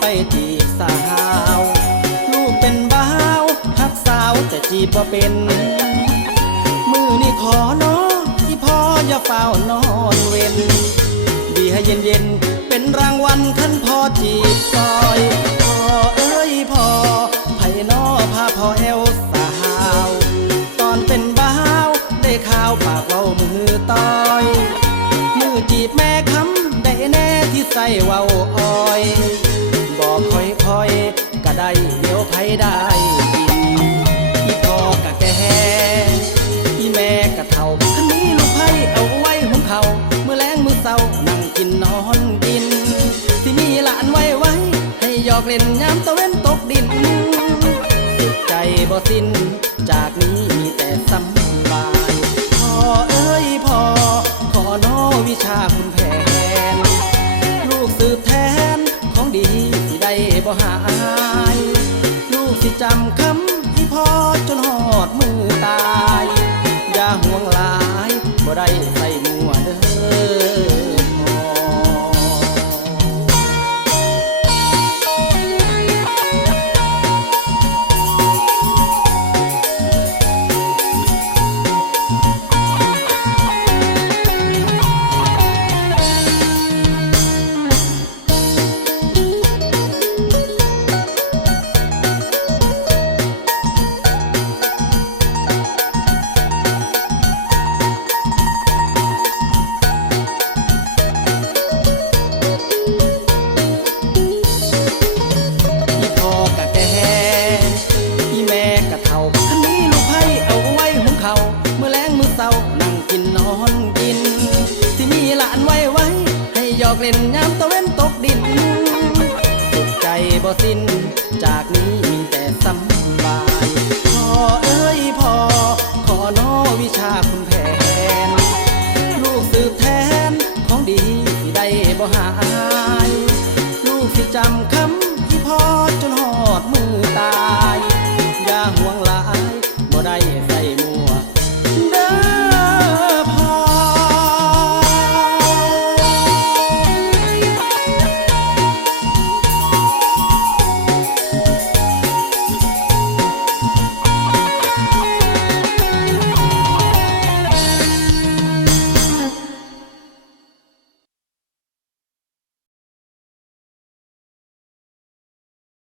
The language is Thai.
ไปจีบสาว ลูกเป็นบ้าวทักสาวแต่จีบบ่เป็น มือนี่ขอน้อที่พ่ออย่าเฝ้านอนเว้นดีให้เย็นเย็นเป็นรางวัลขันพ่อจีบซอยพ่อเอ้ยพ่อไผ่นอพาพ่อเอลสาว ตอนเป็นบ้าวได้ข้าวปากเว้ามือต่อย มือจีบแม่คำได้แน่ที่ใส่เว้า ได้กินอีพ่อกะแก่อีแม่กะเท่าคันนี้ลูกไผ่เอาไว้หุงเขาวมือแรงมือเศร้านั่งกินนอนกินที่มีหลานไว้ไว้ ให้หยอกเล่นยามตะเว้นตกดินสุขใจบ่สิ้น จากนี้มีแต่สำบายพ่อเอ้ยพ่อขอน้อวิชาคุณแผน ลูกสืบแทนของดีที่ได้บ่หา จำคำที่พ่อ กินนอนกิน ที่มีหลานไว้ไว้ ให้หยอกเล่นยามตะเว้นตกดิน สุขใจบ่สิ้น จากนี้มีแต่สำบายพ่อเอ้ยพ่อขอนอวิชาคุณแผน ลูกสืบแทนของดีได้บ่หาย ลูกสิจำคำ